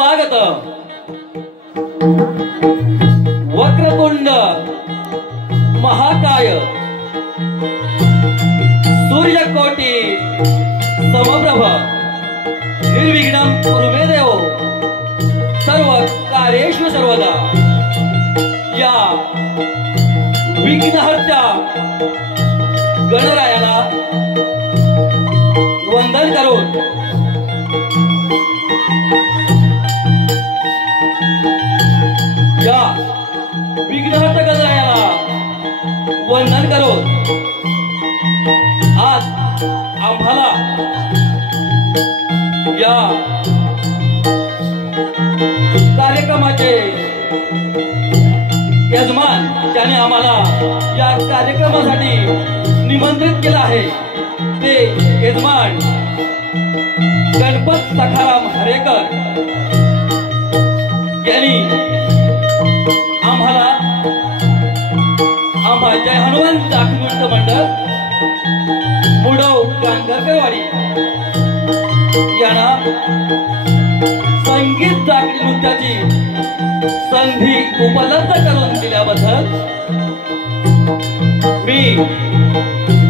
स्वागत। वक्रतुंड महाकाय सूर्यकोटी समप्रभ निर्विघ्नं कुरु मे देव सर्व कार्येषु सर्वदा। या विघ्नहर्त्या गणरायाला वंदन करून या विघ्नहर्त गणरायाला वंदन करून आज आम्हाला या कार्यक्रमाचे यजमान ज्याने आम्हाला या कार्यक्रमासाठी निमंत्रित केलं आहे ते यजमान गणपत सखाराम हरेकर यांनी आम्हा जय हनुमान जागृत मंडळ मुडव गांगरकरवाडी यांना संगीत जागृत नृत्याची संधी उपलब्ध करून दिल्याबद्दल मी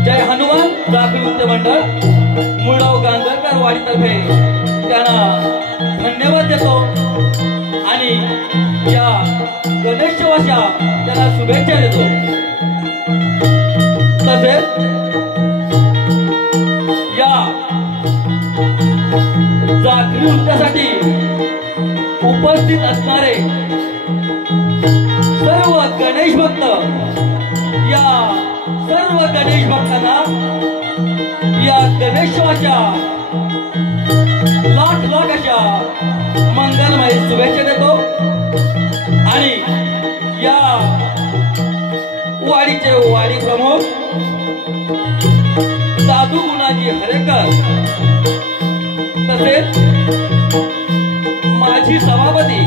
जय हनुमान जागृत मंडळ मुळगाव गांगरकरवाडी तर्फे त्यांना धन्यवाद देतो आणि या गणेशोत्सवाच्या त्यांना शुभेच्छा देतो। तसेच या जागृत नृत्यासाठी उपस्थित असणारे सर्व गणेश भक्त या सर्व गणेश भक्तांना या गणेशोत्सवाच्या लाख लाख अशा मंगलमय शुभेच्छा देतो आणि या वाडीचे वाडी प्रमुख साधू गुणाजी हरेकर तसेच माजी सभापती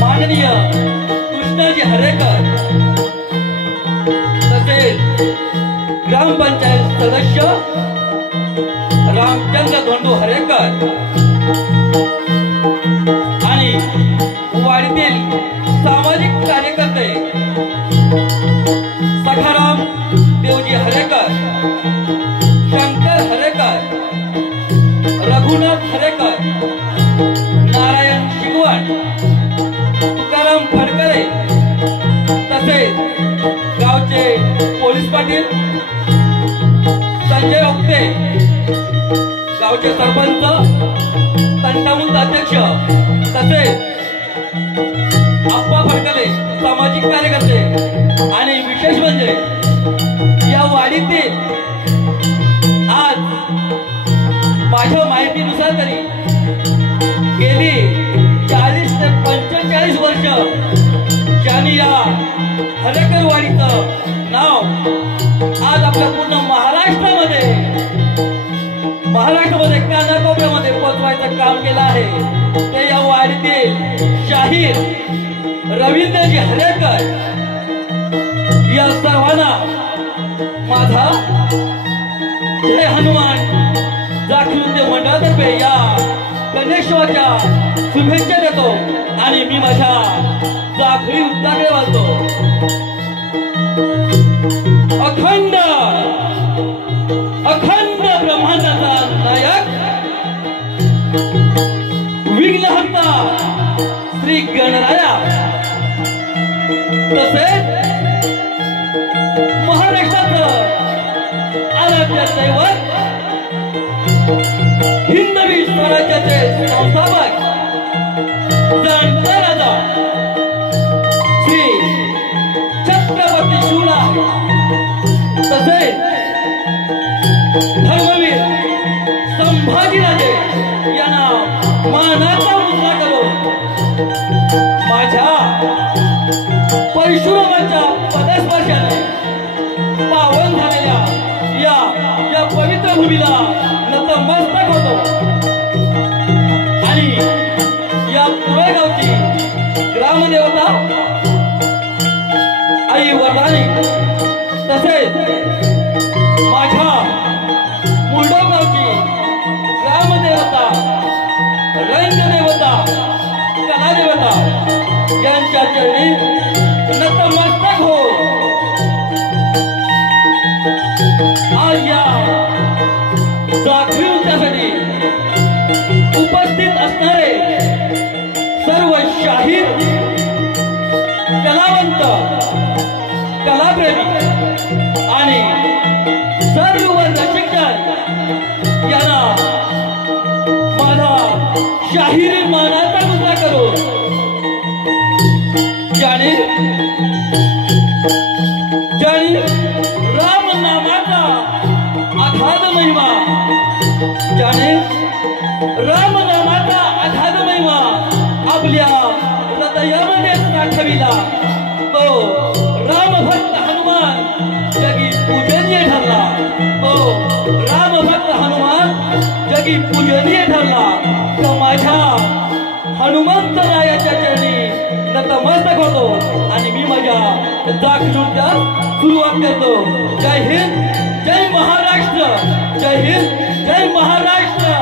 माननीय कृष्णाजी हरेकर तसेच ग्रामपंचायत सदस्य रामचंद्र धोंडू हरेकर आणि वाडीतील सामाजिक कार्यकर्ते सखाराम देवजी हरेकर, शंकर हरेकर, रघुनाथ हरेकर, नारायण शिगवण, तुकाराम फडकरे तसेच गावचे पोलीस पाटील संजय ओक्ते, गावचे सरपंच तंटामुक्त अध्यक्ष तसेच आप्पा फडकले सामाजिक कार्यकर्ते आणि विशेष म्हणजे या वाडीतील आज माझ्या माहितीनुसार तरी गेली 40 ते 45 वर्ष ज्यांनी या हरेकर वाडीचं नाव आज आपल्या पूर्ण महाराष्ट्रामध्ये कानाकोपऱ्यामध्ये पोहोचवायचं काम केलं आहे ते या वाडीतील शाहीर रवींद्रजी हरेकर या सर्वांना माझा जय हनुमान जागृत मंडळातर्फे या गणेशोत्सवाच्या शुभेच्छा देतो आणि मी माझ्या जागृत उद्गारे वाजतो। अखंड ब्रह्मांडाचा नायक विघ्नहर्ता श्री गणराया तसेच महाराष्ट्राचं आराध्य दैवत हिंदवी स्वराज्याचे संस्थापक जाणता राजा श्री छत्रपती शिवराय तसेच धर्मवीर संभाजीराजे यांना मानाचा मुद्रा करून माझ्या परशुरामाच्या पदस्पर्शाने पावन झालेल्या या पवित्र भूमीला नतमस्तक होतो आणि या पुळेगावची ग्रामदेवता आई वरदानी तसेच माझ्या मुंडगावची ग्रामदेवता रंगदेवता शाहीर मानाचा गुजरा करो जाने जाने राम नामाचा अगाध महिमा जाने राम नामाचा अगाध महिमा आपल्या हृदयामध्ये साठविला तो राम भक्त हनुमान जगी पूजनीय ठरला तो राम भक्त हनुमान जगी पूजनीय ठरला तो माझ्या हनुमंतरायाच्या चरणी नतमस्तक होतो आणि मी माझ्या दाखलूच्या सुरुवात करतो जय हिंद जय महाराष्ट्र जय हिंद जय महाराष्ट्र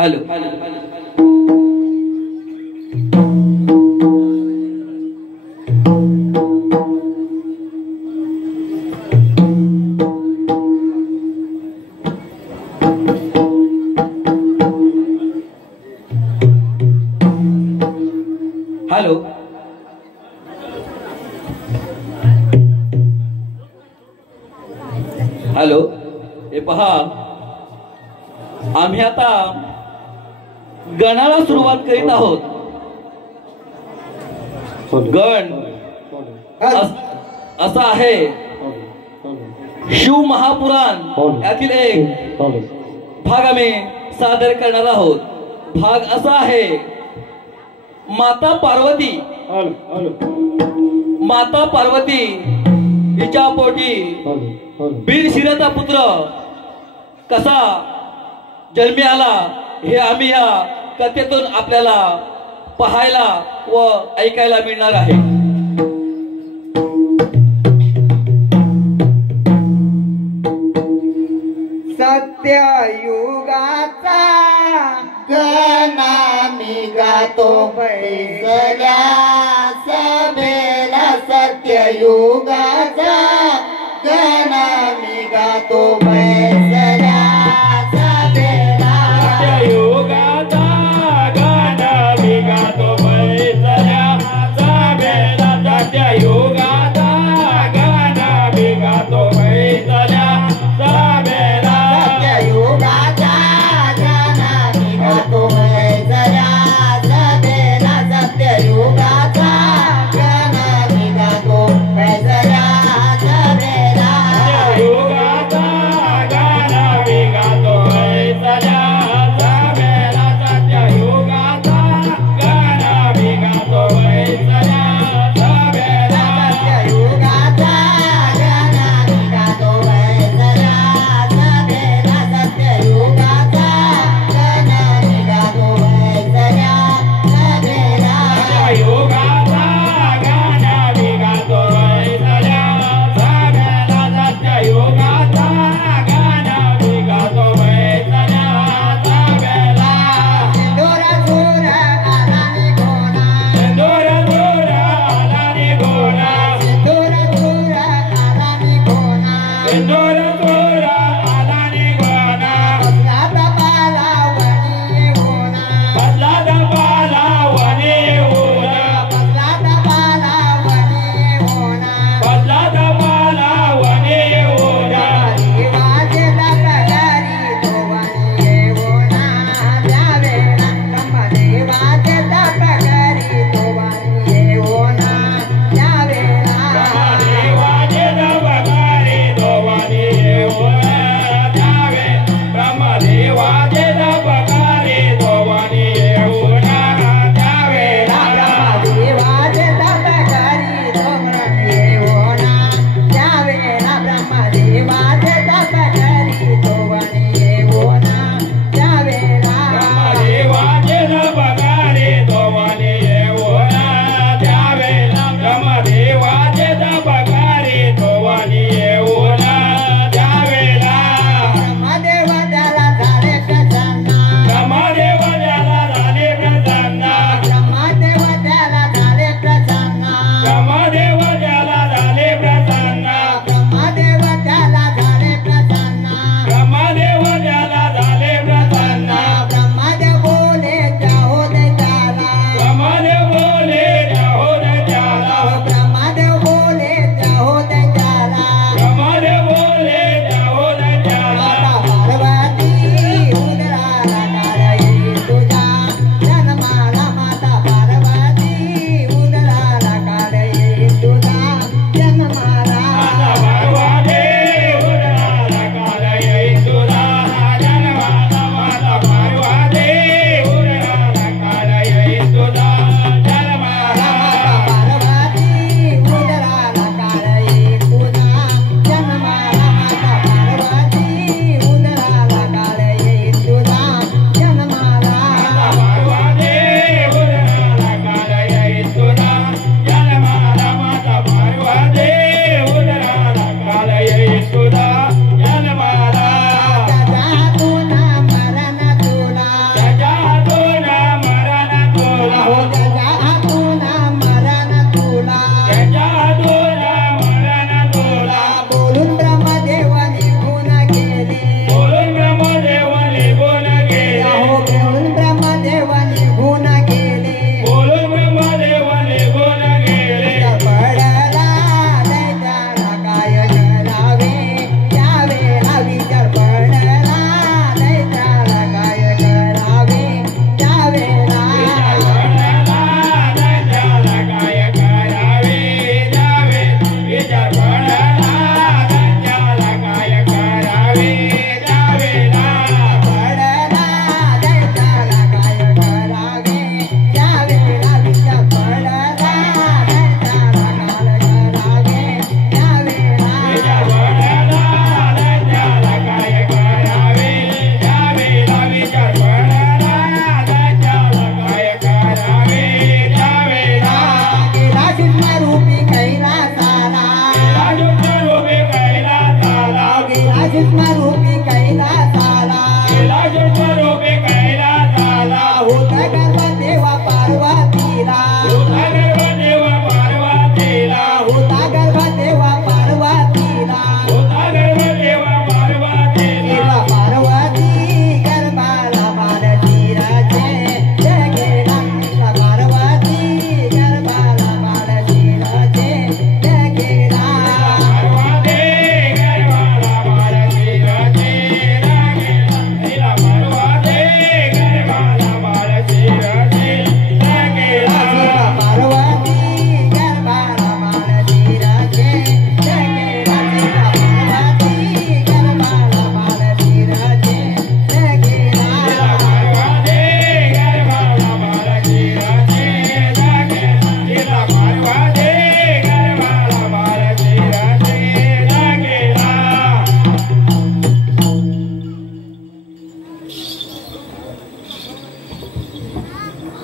हॅलो हॅलो हॅलो हे पहा आम्ही आता गणाला सुरुवात करीत आहोत. गण असा आहे शिव महापुराण यातील एक भाग आम्ही सादर करणार आहोत. भाग असा आहे माता पार्वती. माता पार्वती हिच्या पोटी बिनशिराचा पुत्र कसा जन्मी आला हे आम्ही या कथेतून आपल्याला पाहायला व ऐकायला मिळणार आहे. सत्ययुगाचा गणा मी गातो बैसल्या सभेला. सत्ययुगाचा गणा मी गातो बैसल्या सभेला. सत्ययुगाचा गणा मी गातो बैसल्या सभेला. सत्ययुगाचा गणा मी गातो बैसल्या सभेला. सत्ययुगाचा गणा मी गातो बैसल्या सभेला. सत्ययुगाचा गणा मी गातो बैसल्या सभेला. सत्ययुगाचा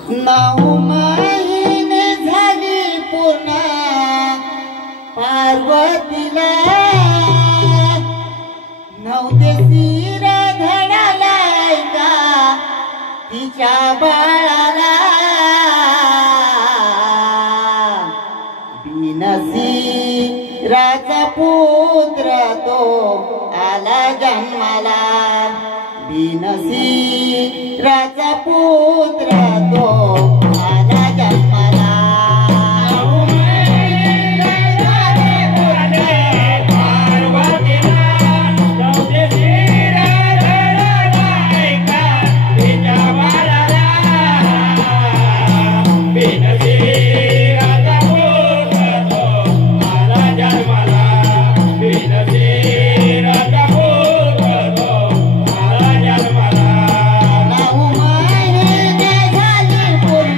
9 महिने झाली पुन्हा पार्वतीला 9 देशी धडालाय का तिच्या बाळाला बिनसी राजा पुत्र तो आला जन्माला बिनसी राजा पुत्र तो आला जन्माला पूर्ण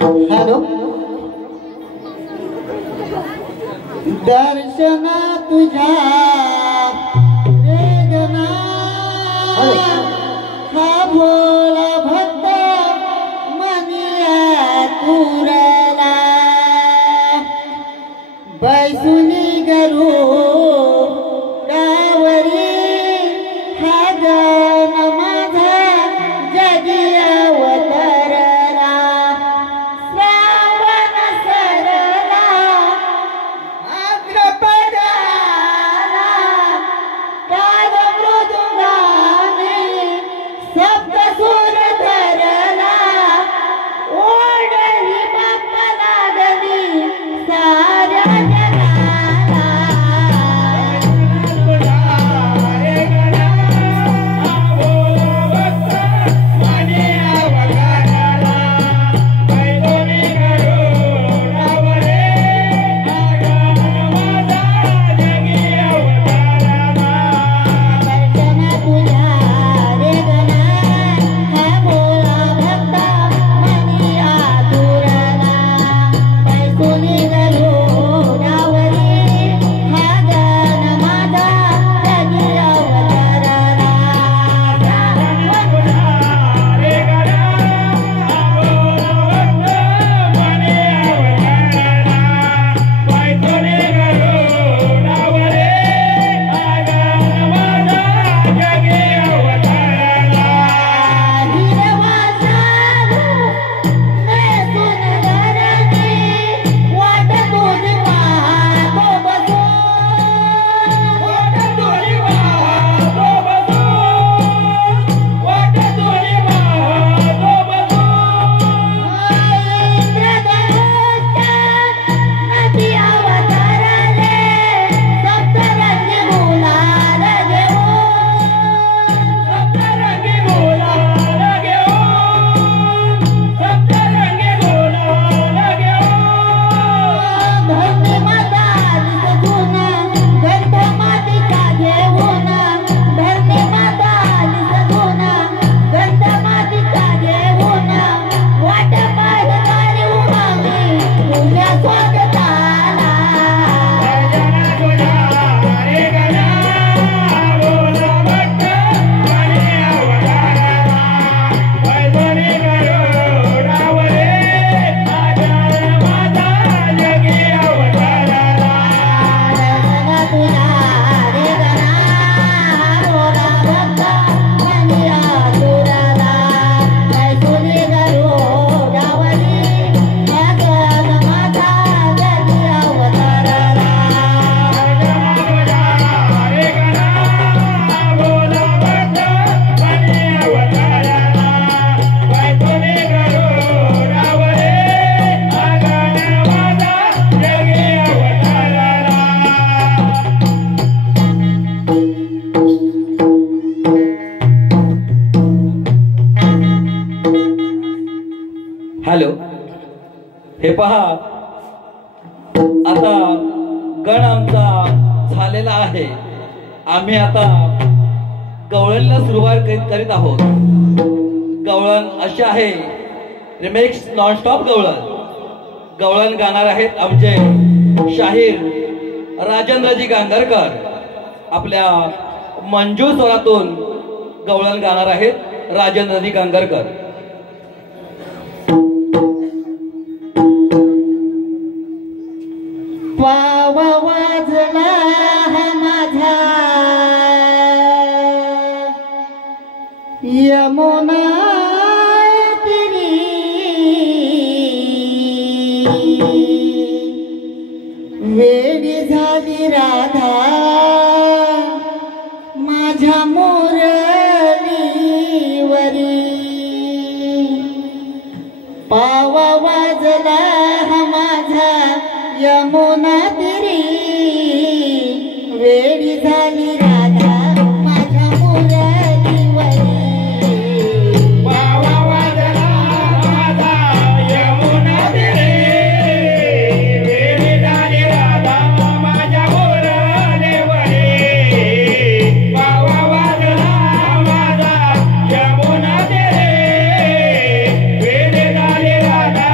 हॅलो दर्शना तुझ्या वेदना हा भोळा भक्त मनिया तुरला बैसुनी गरू डावरी हा जन माझा जगी अवतरला श्रावण सरला अग्रपदाला काल मृदुगाने सप्तसूर धरला ओढही बाप्पा लागली साऱ्या हॅलो हे पहा आता गण आमचा झालेला आहे आम्ही आता गवळणला सुरुवात करीत आहोत गवळण असे आहे रिमेक्स नॉनस्टॉप गवळण गाणार आहेत आमचे शाहीर राजेंद्रजी गांगरकर आपल्या मंजूळ स्वरातून गवळण गाणार आहेत राजेंद्रजी गांगरकर वावा वाजला हा माझा यमुना तिरी वेडी झाली राधा माझ्या मोरलीवरी पावा वाजला हा माझा यमुना तिरी वेडी झाली राधा माझ्या मुरलीवरी पावा वाजला माझा यमुना तिरी वेडी झाली राधा माझ्या मुरलीवरी पावा वाजला माझा यमुना तिरी वेडी झाली राधा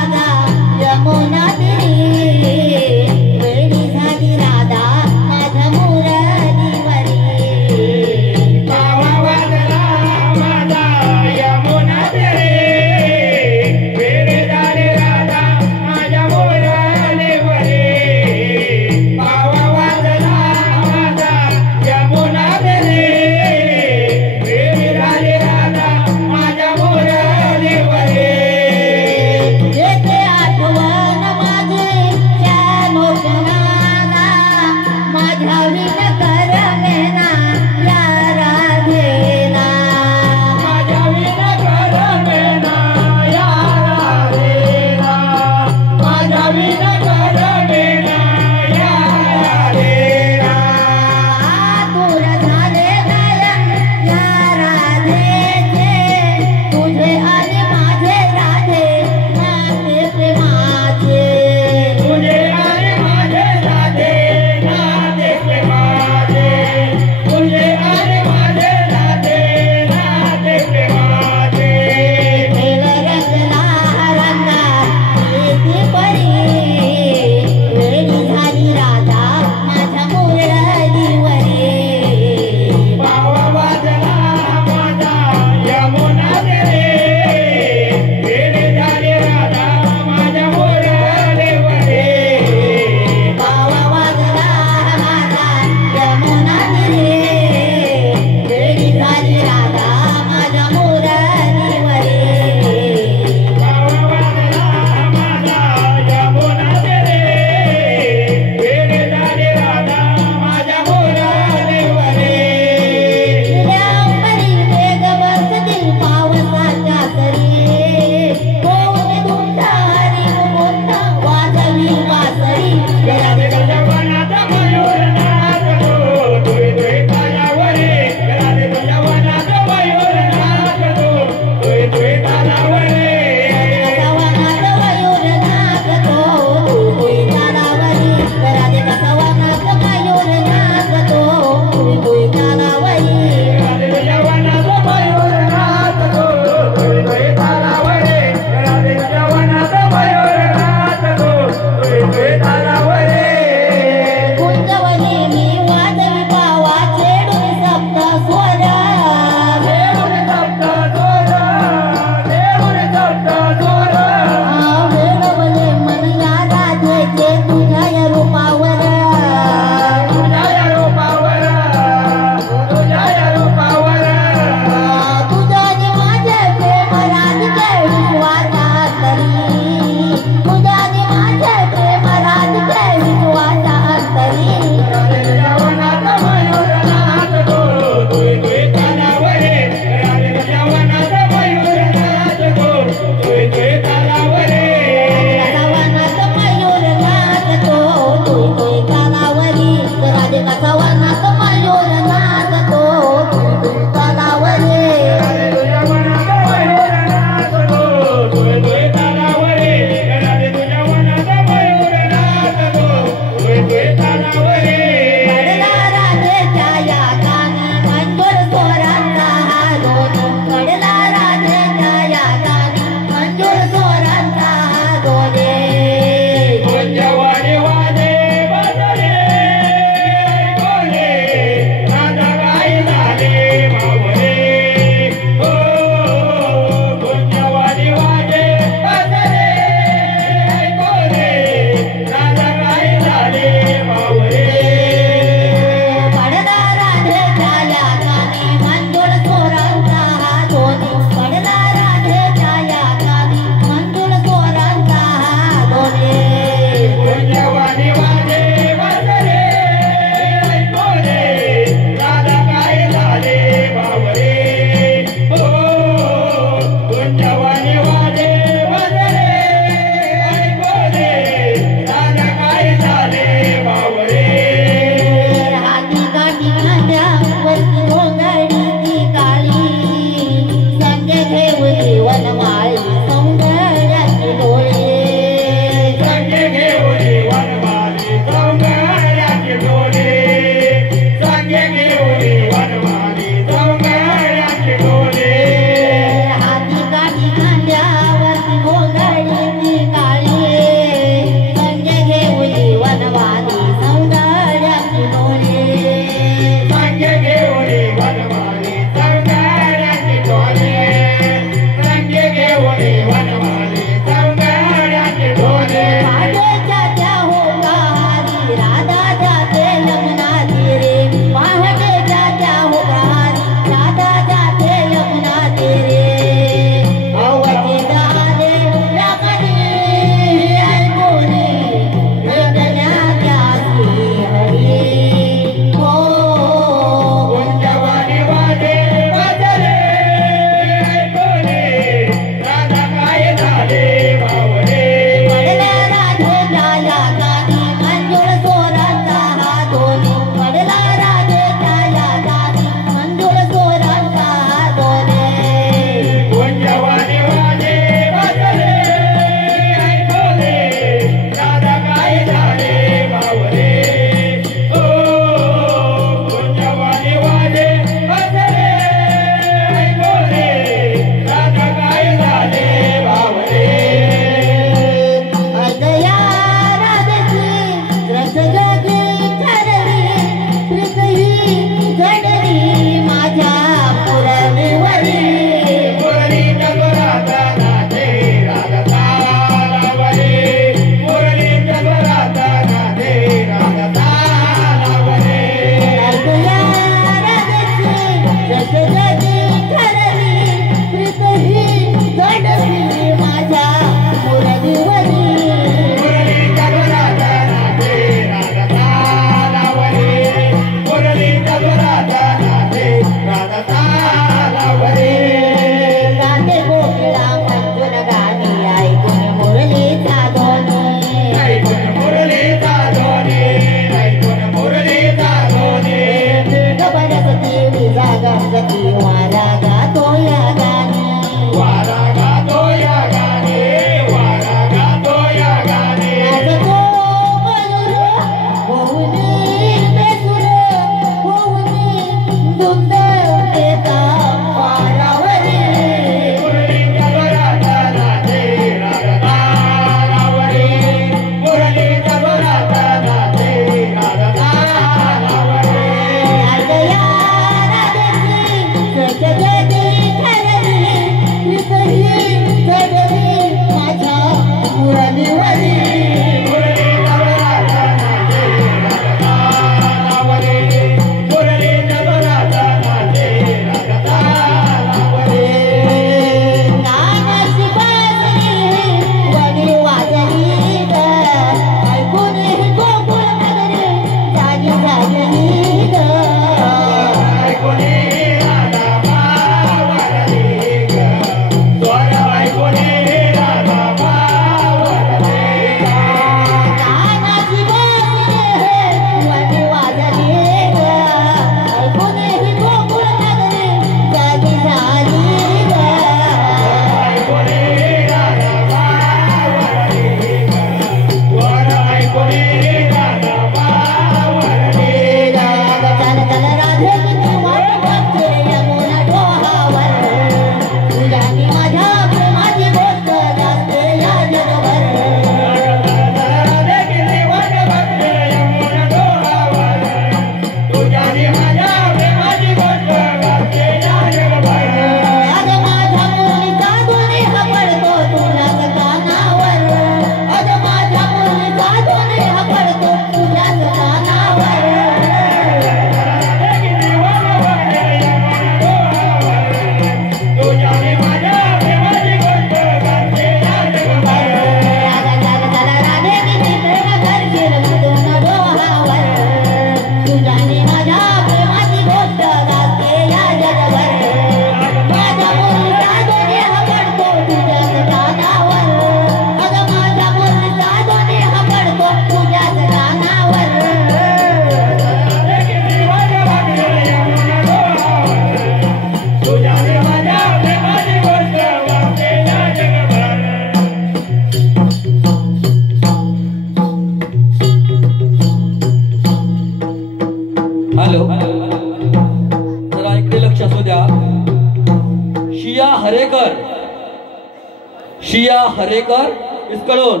शिया हरेकर इसकडून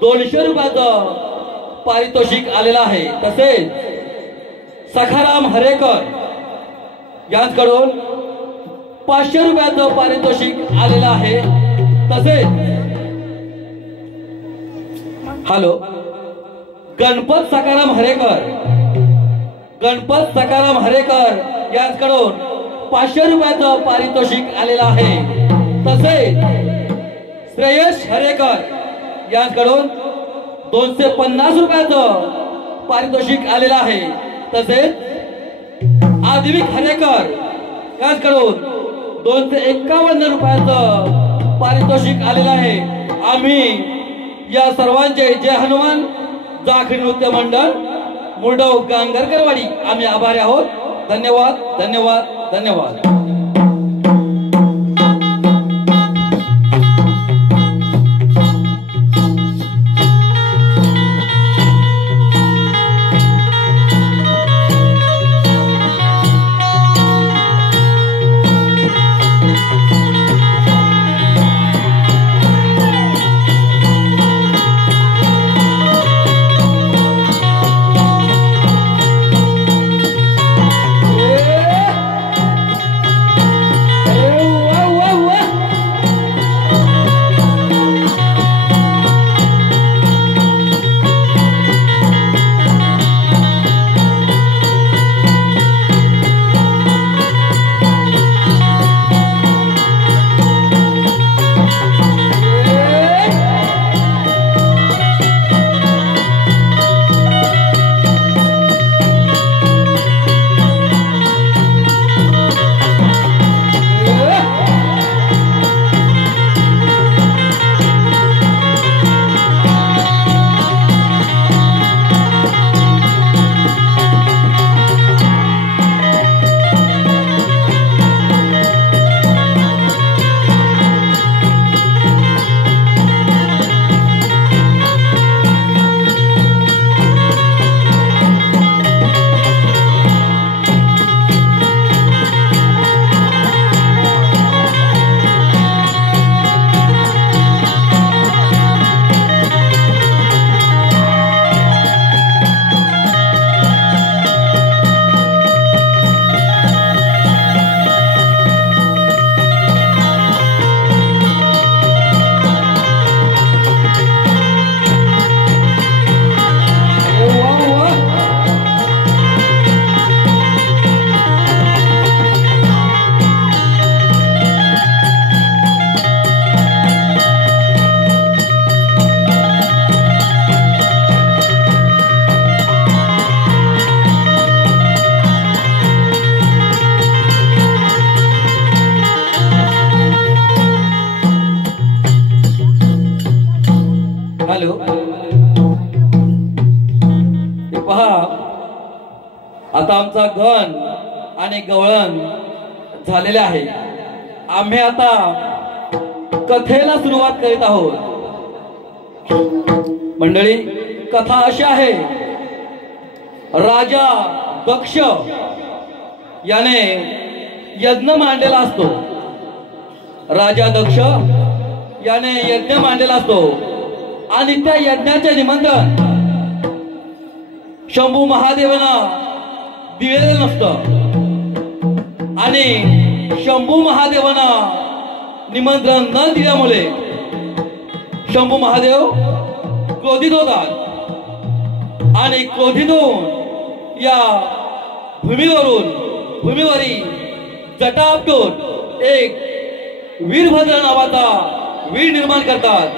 200 रुपयाचं पारितोषिक आलेलं आहे. तसेच सखाराम हरेकर यांच्याकडून 500 रुपयाचं पारितोषिक आलेलं आहे. तसेच हॅलो गणपत सखाराम हरेकर यांच्याकडून 500 रुपयाचं पारितोषिक आलेलं आहे. तसेच श्रेयश हरेकर यांच्याकडून 250 रुपयाचं पारितोषिक आलेलं आहे. तसेच आद्विक हरेकर यांच्याकडून 251 रुपयाचं पारितोषिक आलेलं आहे. आम्ही या सर्वांचे जय हनुमान जाखडी नृत्य मंडळ मुरडव गांगरकरवाडी आम्ही आभारी आहोत. धन्यवाद धन्यवाद धन्यवाद. हॅलो हे पहा आता आमचा गण आणि गवळण झालेले आहे. आम्ही आता कथेला सुरुवात करीत आहोत. मंडळी कथा अशी आहे. राजा दक्ष याने यज्ञ मांडलेला असतो. राजा दक्ष याने यज्ञ मांडलेला असतो आणि त्या यज्ञाचे निमंत्रण शंभू महादेवांना दिलेलं नसतं आणि शंभू महादेवांना निमंत्रण न दिल्यामुळे शंभू महादेव क्रोधित होतात आणि क्रोधित होऊन या भूमीवरी जटा आपटून एक वीरभद्र नावाचा वीर निर्माण करतात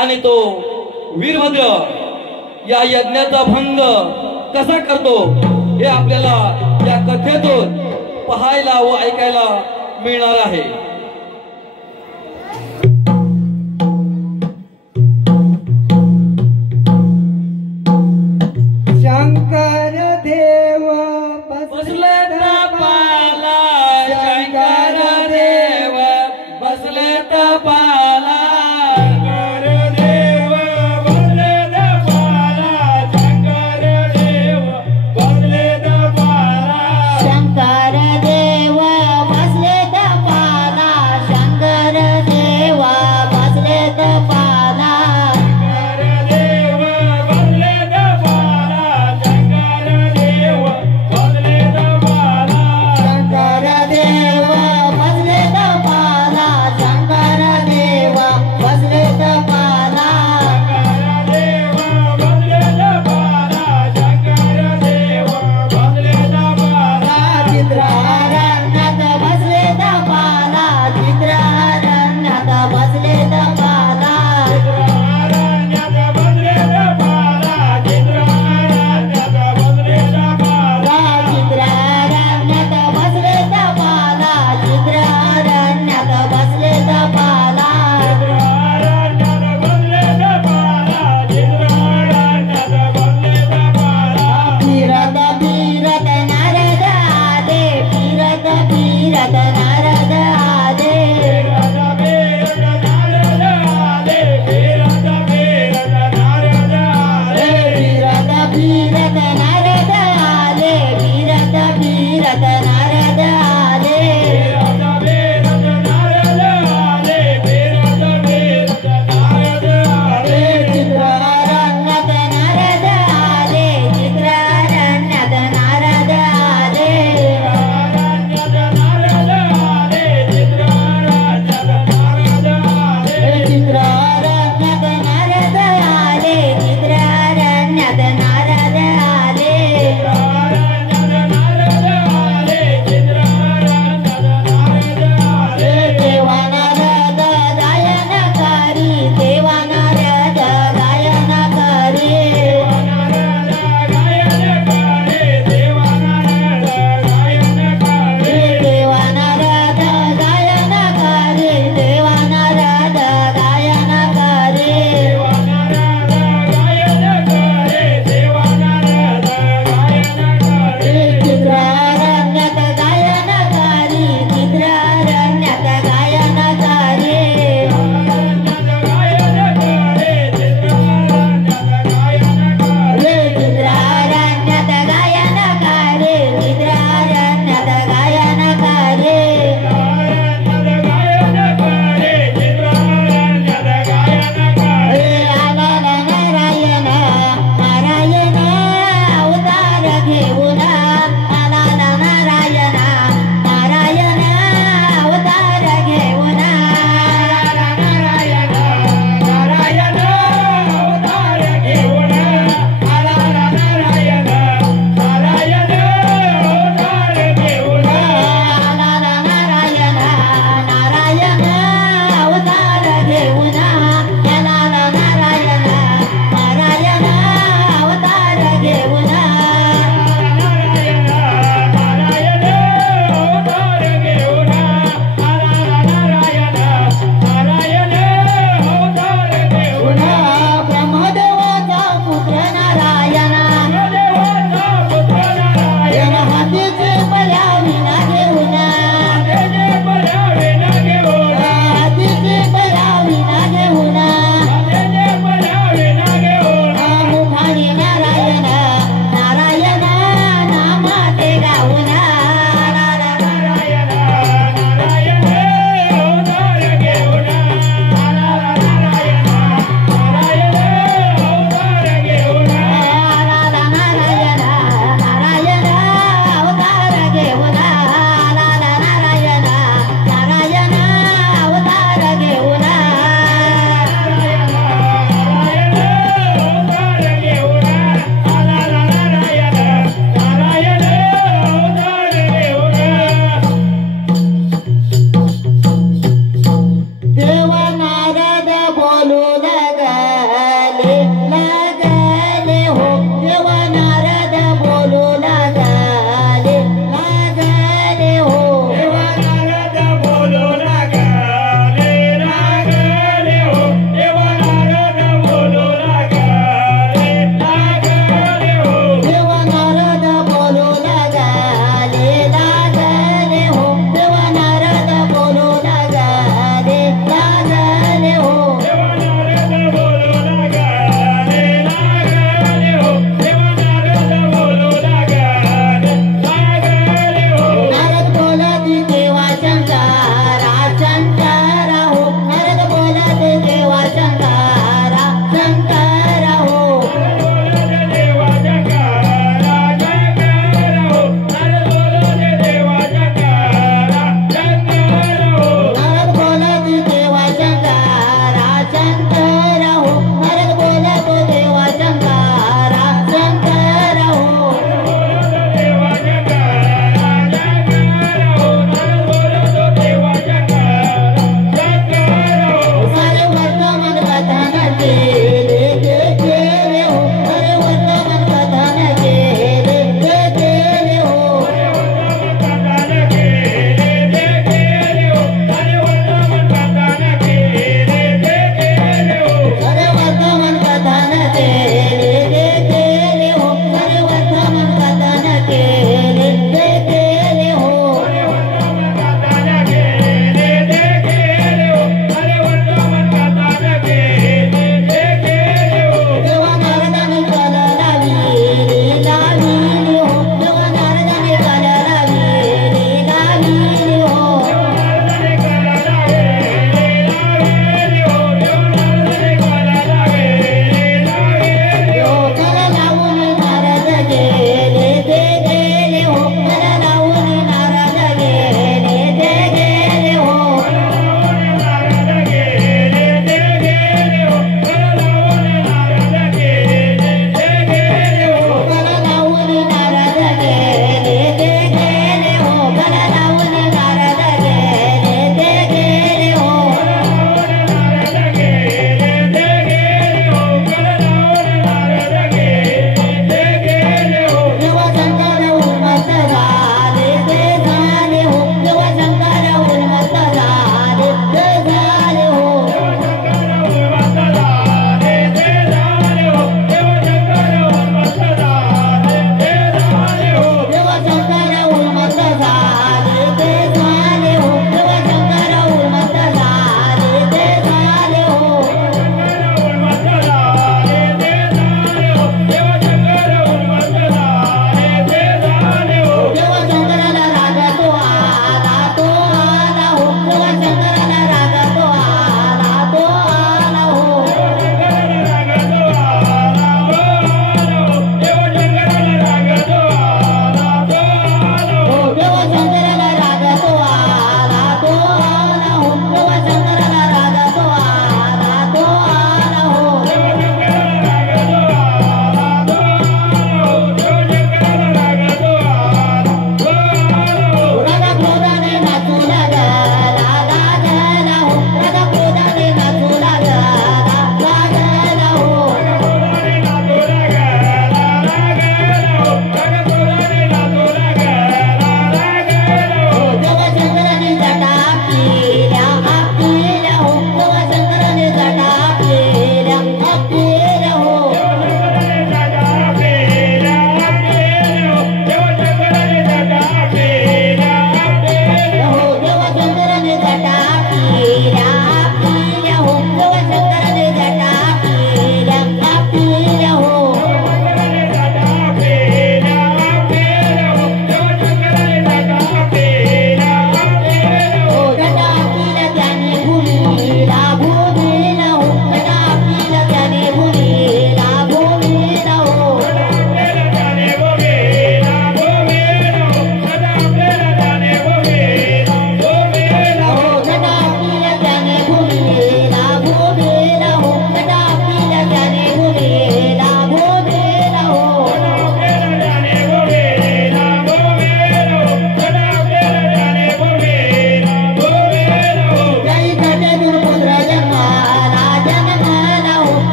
आणि तो वीरभद्र या यज्ञाचा भंग कसा करतो हे आपल्याला या कथेतून पाहायला व ऐकायला मिळणार आहे. शंकर देव बसले तपाला, शंकर देव बसले तपाला, शंकर देव बसले तपाला, शंकर देव बसले तपाला, शंकर देव बसले तपाला,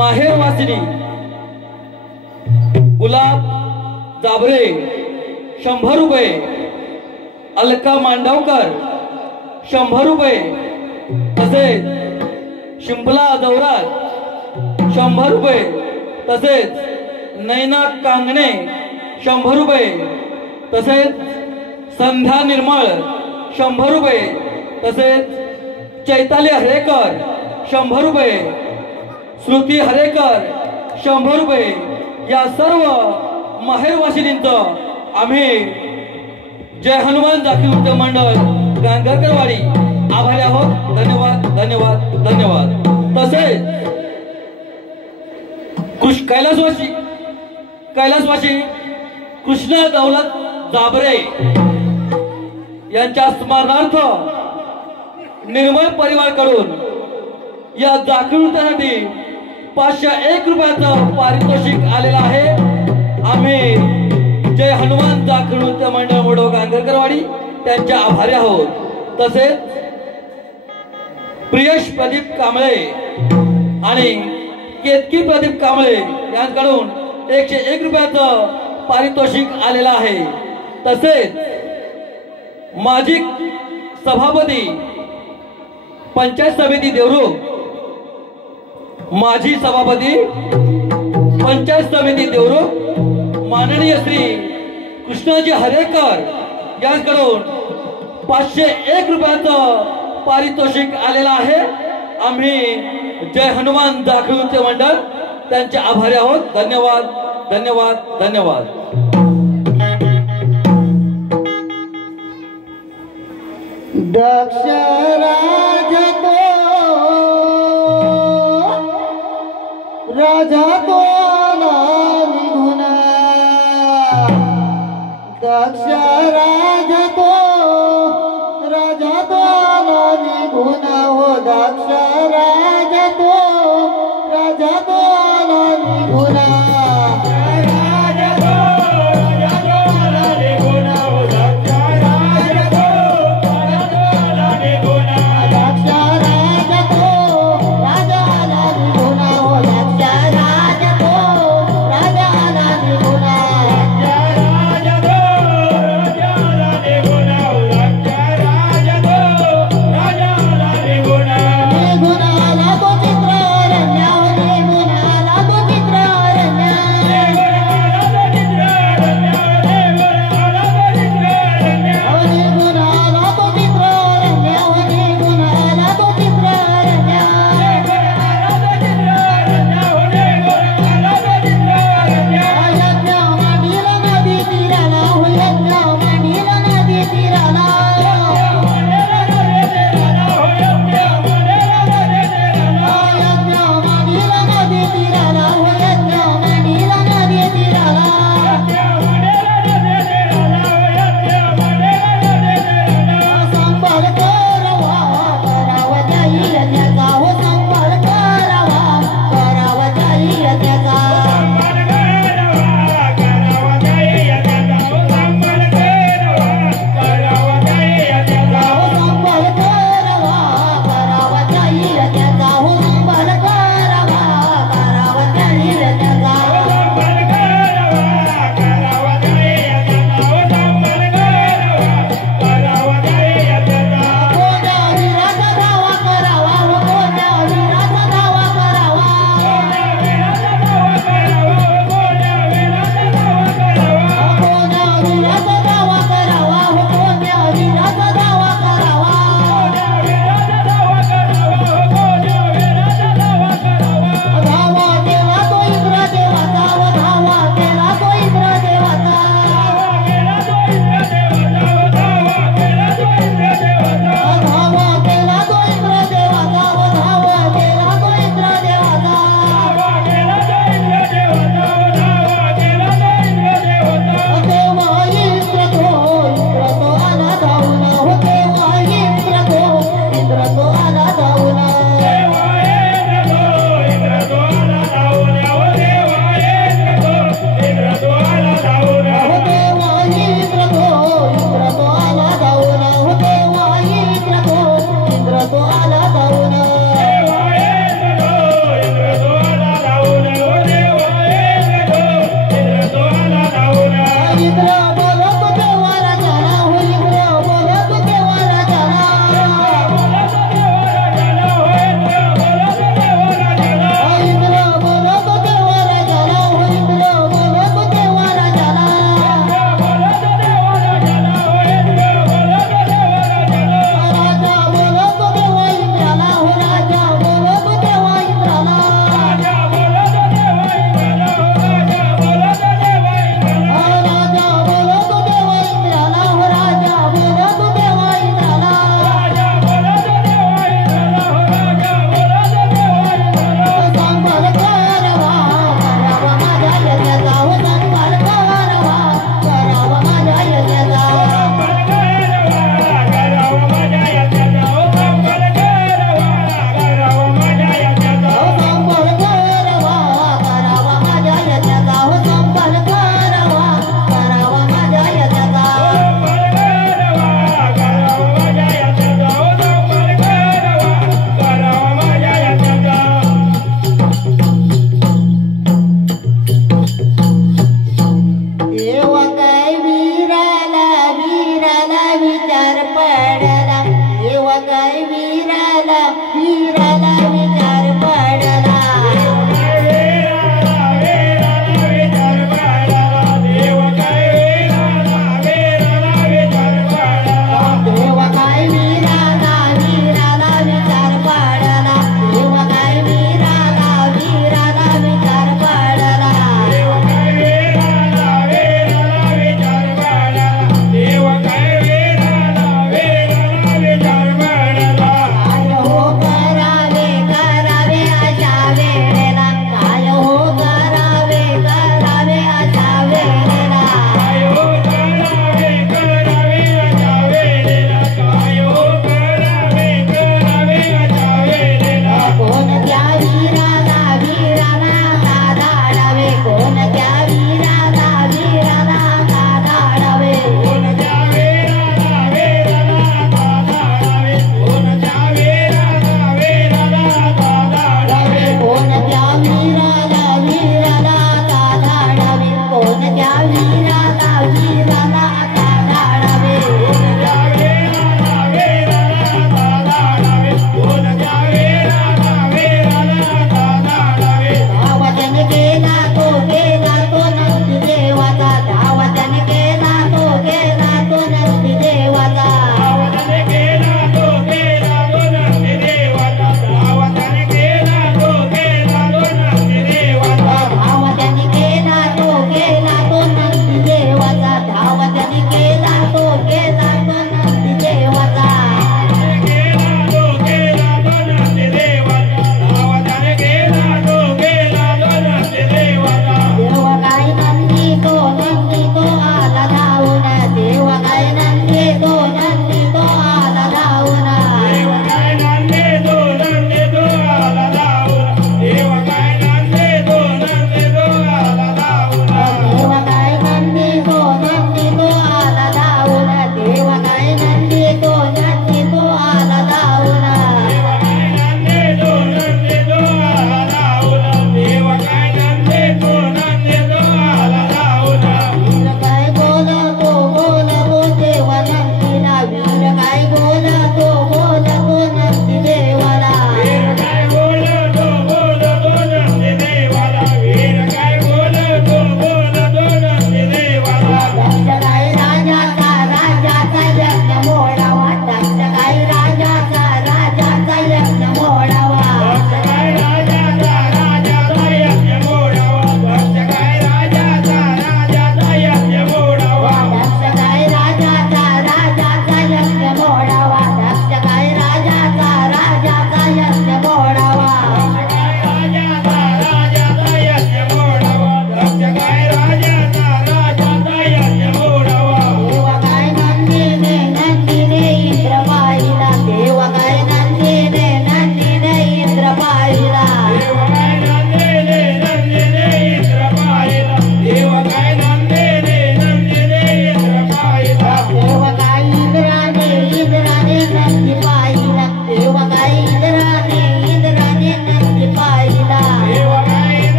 माहेरवासिनी गुलाब जाबरे 100 रुपये, अलका मांडवकर 100 रुपये, तसेच शिंपला दौरात 100 रुपये, तसेच नैना कांगणे 100 रुपये, तसेच संध्या निर्मळ 100 रुपये, तसेच चैताली हरेकर 100 रुपये, श्रुती हरेकर 100 रुपये. या सर्व माहेरवासिनींचं आम्ही जय हनुमान जाखी नृत्य मंडळ गांगरकरवाडी आभारी आहोत. धन्यवाद धन्यवाद धन्यवाद. तसेच कैलासवासी कृष्ण दौलत जाबरे यांच्या स्मरणार्थ निर्मळ परिवारकडून या जाखी नृत्यासाठी 501 रुपयाचं पारितोषिक आलेलं आहे. आम्ही जय हनुमान जाखी नृत्य मंडळ मोडो गांगरकरवाडी त्यांच्या आभारी आहोत. तसेच प्रियश प्रदीप कांबळे आणि केतकी प्रदीप कांबळे यांच्याकडून 101 रुपयाचं पारितोषिक आलेलं आहे. तसेच माजी सभापती पंचायत समिती देवरुख, माजी सभापती पंचायत समिती देवरुख माननीय श्री कृष्णाजी हरेकर यांच्याकडून 501 रुपयाचं पारितोषिक आलेलं आहे. आम्ही जय हनुमान जाखी नृत्य मंडळ त्यांचे आभारी आहोत. धन्यवाद धन्यवाद धन्यवाद. दक्ष राजा तो निघून, दक्ष राजा तो निघून हो, दक्ष राजा तो निघून,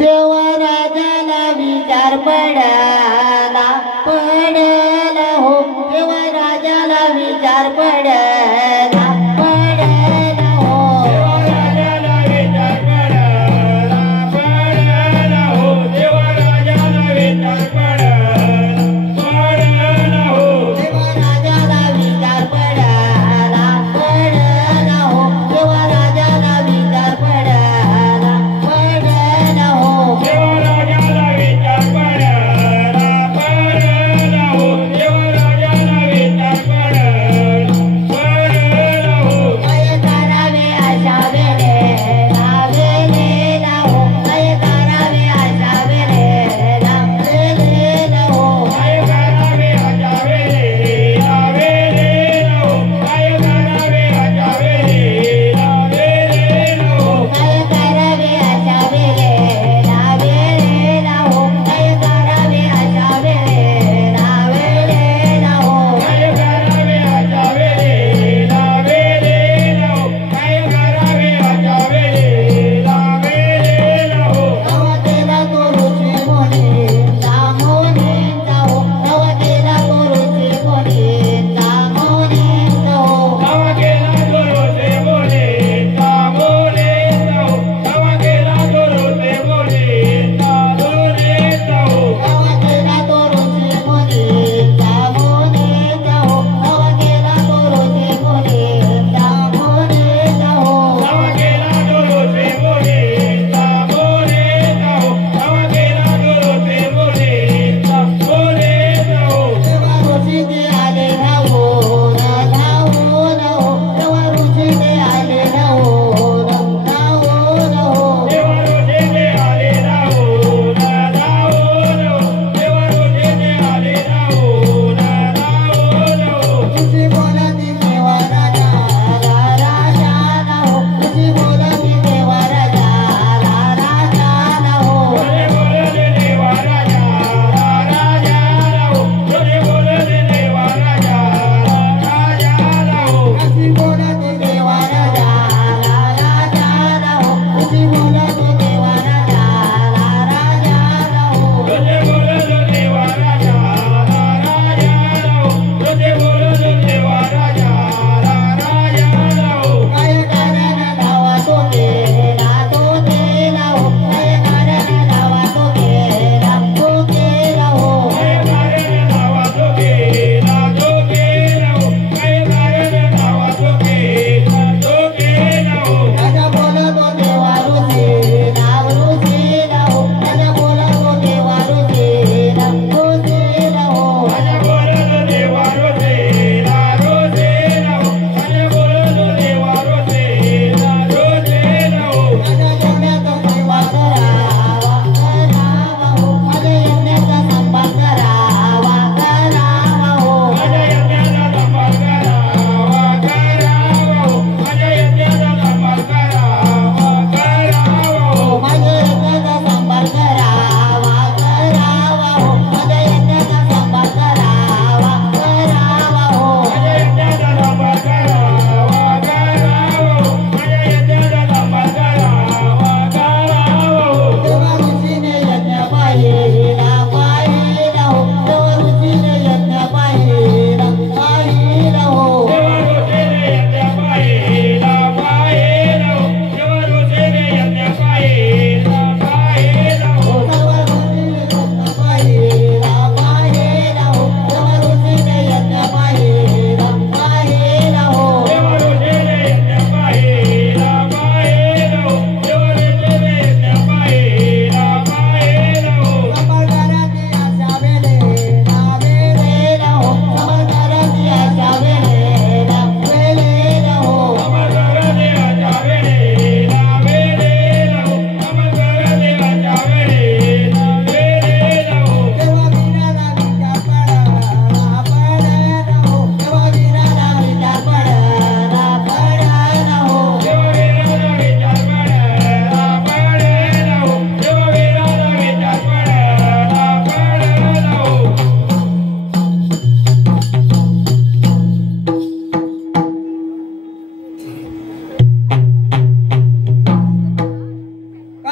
तेव्हा राजाला विचार पडला हो तेव्हा राजाला विचार पडला हो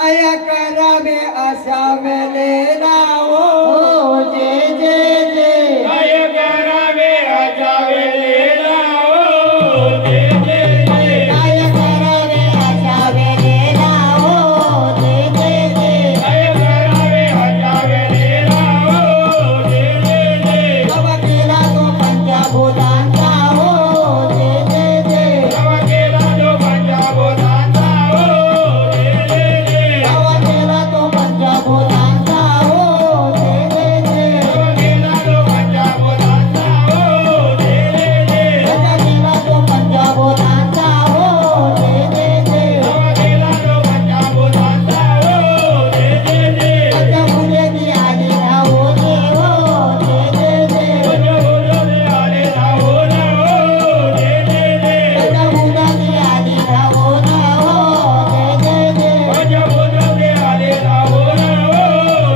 काय करावे अशा वेळेला हो जय जय जय काय करावे अशा वेळेला हो जय जय जय काय करावे अशा वेळेला हो जय जय जय काय करावे अशा वेळेला हो जय जय जय तवा केला तो पंचभूतांचा हो जय जय जय तवा केला जो पंचभूतांचा हो जय जय जय तवा केला तो पंचभूतांचा हो जय जय जय तवा केला जो पंचभूतांचा हो जय जय जय तवा केला तो पंचभूतांचा हो जय जय जय तवा केला जो पंचभूतांचा हो जय जय जय पंचभूतांची आली राहो देव जय जय जय पंचभूतांनी आले राहो ना हो जय जय जय पंचभूतांची आली राहो ना हो जय जय जय पंचभूतांनी आले राहो ना हो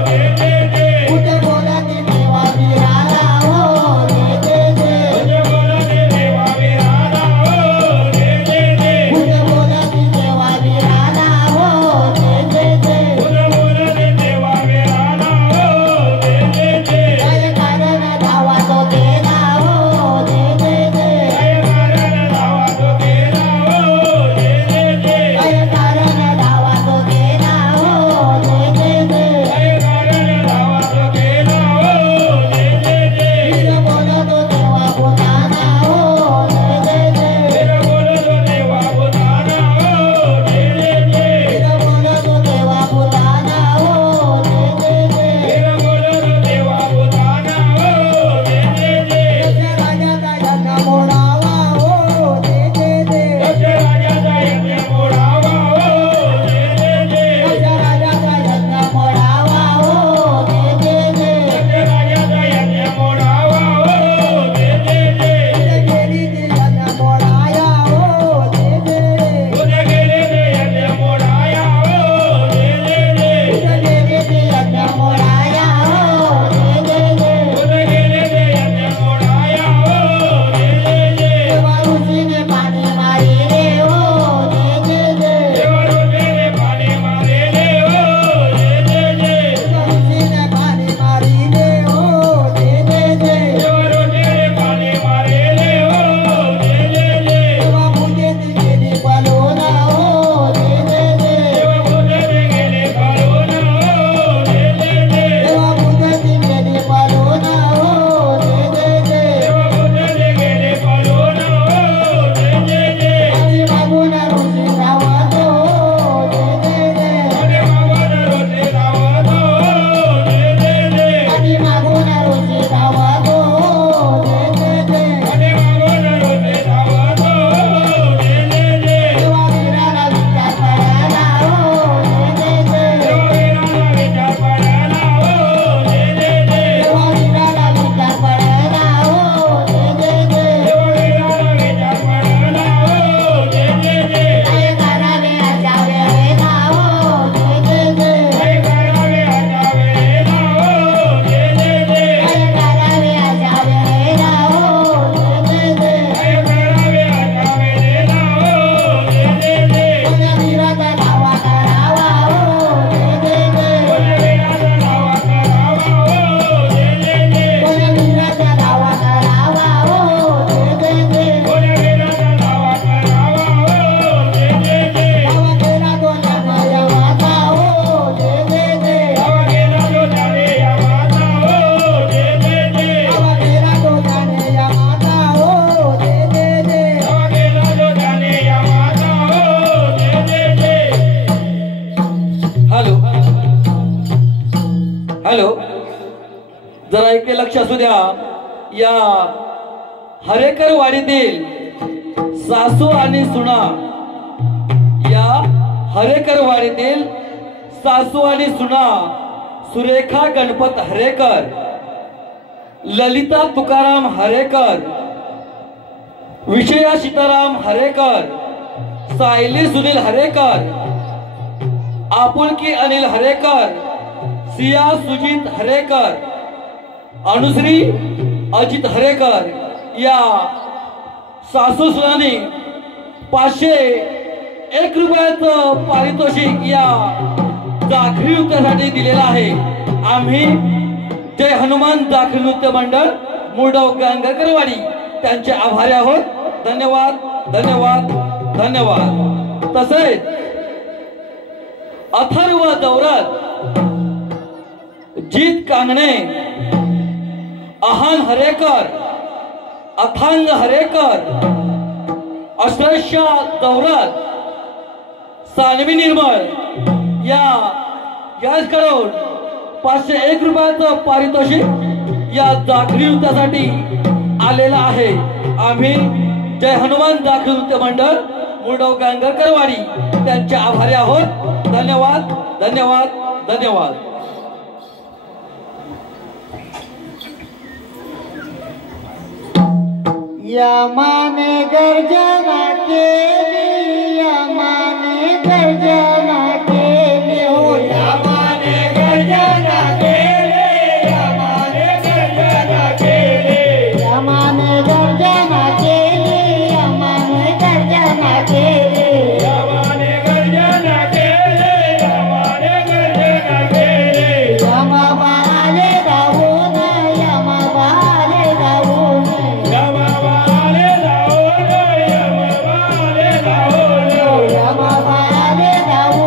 जय जय जय कुठे बोलाती देवा विराला हो जय जय जय पंचभूतांनी देवा विराला हो जय जय जय कुठे बोलाती देवा विराला हो जय जय जय पंचभूतांनी देवा विराला हो जय जय जय काय कारण धावा तो गेला हो जय जय जय काय कारण धावा तो गेला हो जय जय जय काय कारण धावा तो गेला हो जय जय जय काय कारण धावा तो गेला हो जय जय जय कुठे बोलतो देवा भूताना हो जय जय जय तेरा बोलतो देवा भूताना हो जय जय जय कुठे बोलतो देवा भूताना हो जय जय जय तेरा बोलतो देवा भूताना हो जय जय जय राजाचा जन्म मोडावा हो जय जय जय दक्ष राजाचा यज्ञ मोडावा हो जय जय जय राजाचा जन्म मोडावा हो जय जय जय दक्ष राजाचा यज्ञ मोडावा हो जय जय जय गेली ती जन्म मोडाया हो जय जय जय तुझे गेले ते यज्ञ मोडाया हो जय जय जय गेली ती जन्म मोडाया हो जय जय जय तुझे गेले ते यज्ञ मोडाया हो जय जय जय देवा ऋषीने पाणी मारी रे हो जय जय जय देवा ऋषीने पाणी मारेले हो जय जय जय ऋषीने पाणी मारी रे हो जय जय जय देवा ऋषीने पाणी मारेले हो जय जय जय देवा पूजेची गेली पलोना हो जय जय जय देवा भूताने गेले पळून हो जय जय जय देवा पूजेची गेली पलोना हो जय जय जय देवा भूताने गेले पळून हो जय जय जय पाणी मागून ऋषी धावत हो जय जय जय अरे मागून ऋषी धावत हो जय जय जय पाणी मागून ऋषी धावत हो जय जय जय अरे मागून ऋषी धावत हो जय जय जय देवा वीराला विचार पडाला हो जय जय जय देवा वीराला विचार पडायला हो जय जय जय देवा वीराला विचार पडाला हो जय जय जय देवा वीराला विचार पडायला हो जय जय जय काय करावे अशा वेळेला हो जय जय जय काय करावे अशा वेळेला हो जय जय जय काय करावे अशा वेळेला हो जय जय जय काय करावे अशा वेळेला हो जय जय जय कोण्या वीराचा धावा करावा हो जय जय जय कोण्या वीराचा धावा करावा हो जय जय जय कोण्या वीराचा धावा करावा हो जय जय जय कोण्या वीराचा धावा करावा हो जय जय जय धावा केला तो जाणया माता हो जय जय जय धावा केला जो जाणे या माता हो जय जय जय धावा केला तो जाणया माता हो जय जय जय धावा केला जो जाणे या माता हो जय जय जय हॅलो हॅलो जरा इकडे लक्ष असू द्या या हरेकर वाडीतील सासू आणि सुना या हरेकर वाडीतील सासू आणि सुना सुरेखा गणपत हरेकर ललिता तुकाराम हरेकर विजया सीताराम हरेकर सायली सुनील हरेकर आपुलकी अनिल हरेकर सिया सुजित हरेकर अनुश्री अजित हरेकर या सासू सुनानी 501 रुपयाचं पारितोषिक या दाखली नृत्यासाठी दिलेला आहे. आम्ही जय हनुमान दाखली नृत्य मंडळ मुरडव गांगरकरवाडी त्यांचे आभारी आहोत. धन्यवाद धन्यवाद धन्यवाद. तसेच अथर्व दौरात जीत कांगणे, अहान हरेकर, अथांग हरेकर, अश्रशा दौरात, सानवी निर्मळ याच करून 501 रुपयाचं पारितोषिक या दाखली नृत्यासाठी आलेला आहे. आम्ही जय हनुमान दाखली नृत्य मंडळ मुरडव गांगरकरवाडी त्यांचे आभारी आहोत. धन्यवाद धन्यवाद धन्यवाद. यमाने गर्जना केली, यमाने गर्जना केली, हो यमाने गर्जना केली, यमाने गर्जना केली, यमाने गर्जना केली, यमाने गर्जना केली, यमाने गर्जना केली, यमाने गर्जना केली. यमा बाले धावून, यमा बाले धावून, यमा बाले धावून, यमा बाले धावून, यमा बाले धावून.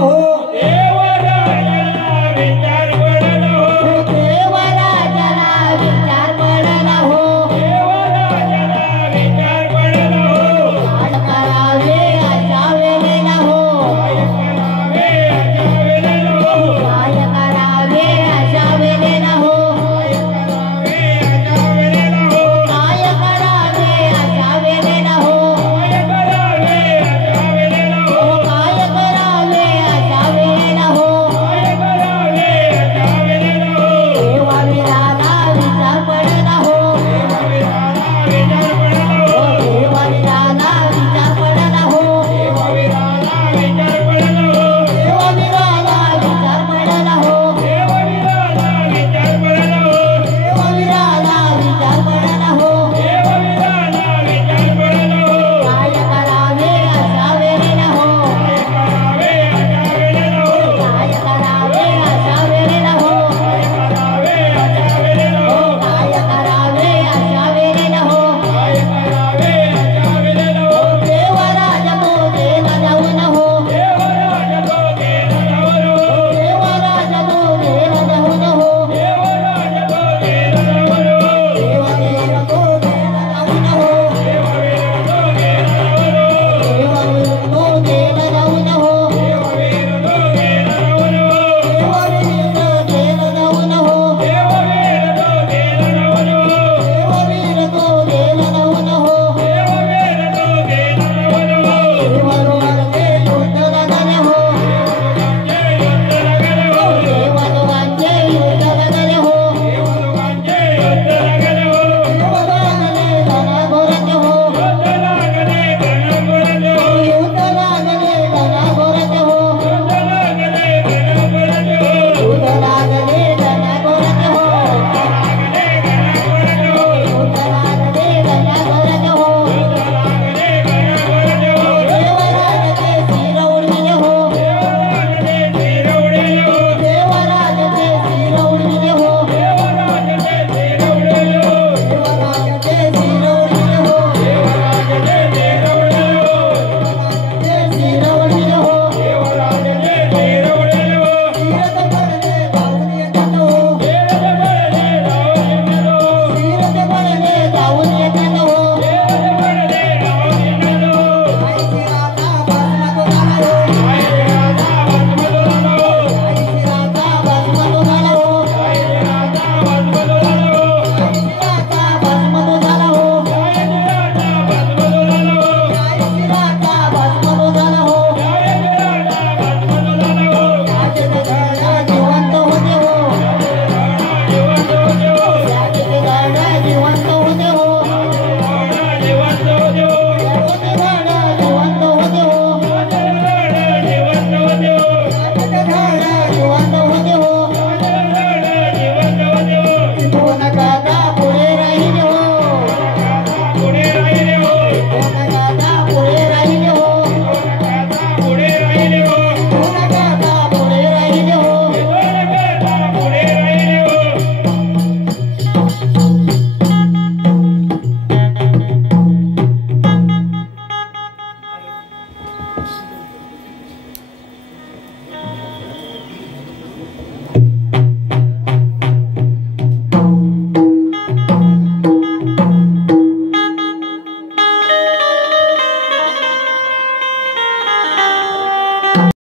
हो